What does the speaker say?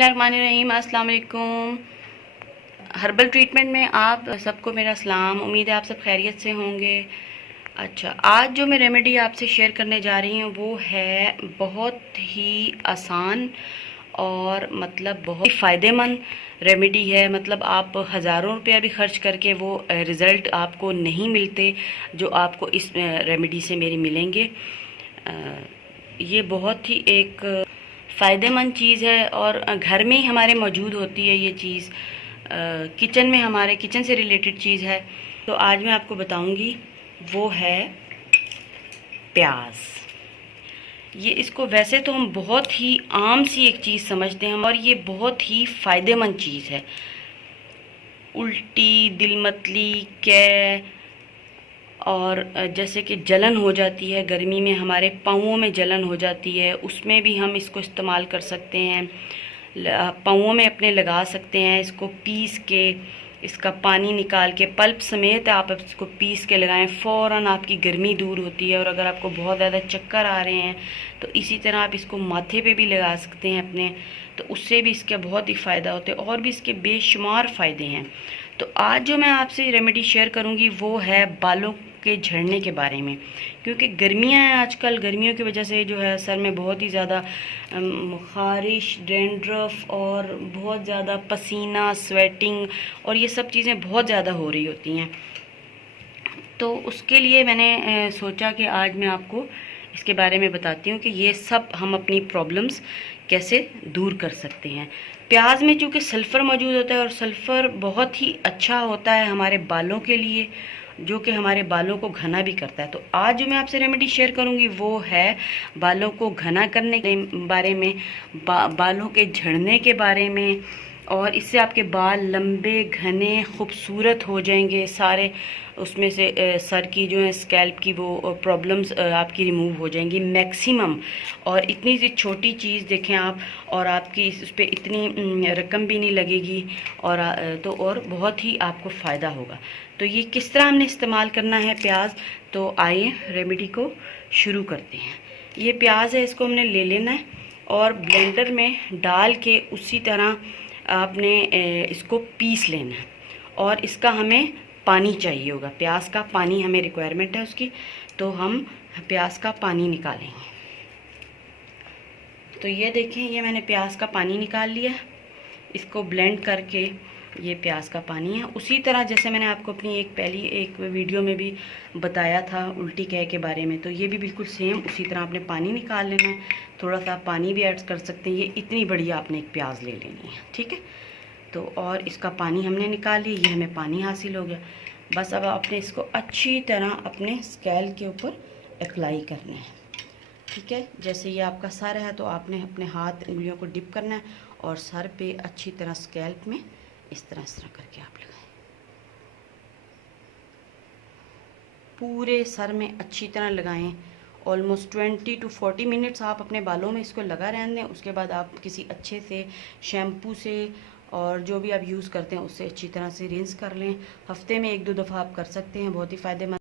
बिस्मिल्लाहिर्रहमानिर्रहीम। अस्सलाम वालेकुम। हर्बल ट्रीटमेंट में आप सबको मेरा सलाम। उम्मीद है आप सब खैरियत से होंगे। अच्छा, आज जो मैं रेमेडी आपसे शेयर करने जा रही हूँ वो है बहुत ही आसान और मतलब बहुत ही फ़ायदेमंद रेमेडी है। मतलब आप हज़ारों रुपया भी खर्च करके वो रिज़ल्ट आपको नहीं मिलते जो आपको इस रेमेडी से मेरे मिलेंगे। ये बहुत ही एक फ़ायदेमंद चीज़ है और घर में ही हमारे मौजूद होती है ये चीज़। किचन में, हमारे किचन से रिलेटेड चीज़ है। तो आज मैं आपको बताऊंगी वो है प्याज। ये इसको वैसे तो हम बहुत ही आम सी एक चीज़ समझते हैं और ये बहुत ही फ़ायदेमंद चीज़ है। उल्टी, दिलमतली, कै और जैसे कि जलन हो जाती है गर्मी में, हमारे पाँवों में जलन हो जाती है, उसमें भी हम इसको इस्तेमाल कर सकते हैं। पाँवों में अपने लगा सकते हैं। इसको पीस के, इसका पानी निकाल के पल्प समेत आप इसको पीस के लगाएं, फ़ौरन आपकी गर्मी दूर होती है। और अगर आपको बहुत ज़्यादा चक्कर आ रहे हैं तो इसी तरह आप इसको माथे पे भी लगा सकते हैं अपने, तो उससे भी इसका बहुत ही फ़ायदा होता है और भी इसके बेशुमार फ़ायदे हैं। तो आज जो मैं आपसे रेमेडी शेयर करूंगी वो है बालों के झड़ने के बारे में। क्योंकि गर्मियां हैं आजकल, गर्मियों की वजह से जो है सर में बहुत ही ज़्यादा ख़ारिश, डैंड्रफ और बहुत ज़्यादा पसीना, स्वेटिंग और ये सब चीज़ें बहुत ज़्यादा हो रही होती हैं। तो उसके लिए मैंने सोचा कि आज मैं आपको इसके बारे में बताती हूँ कि ये सब हम अपनी प्रॉब्लम्स कैसे दूर कर सकते हैं। प्याज में चूँकि सल्फ़र मौजूद होता है और सल्फ़र बहुत ही अच्छा होता है हमारे बालों के लिए, जो कि हमारे बालों को घना भी करता है। तो आज जो मैं आपसे रेमेडी शेयर करूंगी वो है बालों को घना करने के बारे में, बालों के झड़ने के बारे में। और इससे आपके बाल लंबे, घने, खूबसूरत हो जाएंगे सारे। उसमें से सर की जो है स्कैल्प की वो प्रॉब्लम्स आपकी रिमूव हो जाएंगी मैक्सिमम। और इतनी सी छोटी चीज़ देखें आप, और आपकी उस पर इतनी रकम भी नहीं लगेगी और तो और बहुत ही आपको फ़ायदा होगा। तो ये किस तरह हमने इस्तेमाल करना है प्याज, तो आइए रेमेडी को शुरू करते हैं। ये प्याज है, इसको हमने ले लेना है और ब्लेंडर में डाल के उसी तरह आपने इसको पीस लेना है। और इसका हमें पानी चाहिए होगा, प्याज का पानी हमें रिक्वायरमेंट है उसकी, तो हम प्याज का पानी निकालेंगे। तो ये देखें, ये मैंने प्याज का पानी निकाल लिया। इसको ब्लेंड करके ये प्याज का पानी है। उसी तरह जैसे मैंने आपको अपनी एक वीडियो में भी बताया था उल्टी कै के बारे में, तो ये भी बिल्कुल सेम उसी तरह आपने पानी निकाल लेना है। थोड़ा सा पानी भी ऐड कर सकते हैं। ये इतनी बड़ी आपने एक प्याज ले लेनी है, ठीक है। तो और इसका पानी हमने निकाल लिया, ये हमें पानी हासिल हो गया। बस अब आपने इसको अच्छी तरह अपने स्कैल्प के ऊपर अप्लाई करना है, ठीक है। जैसे ये आपका सर है तो आपने अपने हाथ उंगलियों को डिप करना है और सर पे अच्छी तरह स्कैल्प में इस तरह करके आप लगाएं। पूरे सर में अच्छी तरह लगाएं। ऑलमोस्ट 20 to 40 मिनट्स आप अपने बालों में इसको लगा रहने दें। उसके बाद आप किसी अच्छे से शैम्पू से और जो भी आप यूज़ करते हैं उससे अच्छी तरह से रिंस कर लें। हफ्ते में 1-2 दफ़ा आप कर सकते हैं, बहुत ही फ़ायदेमंद।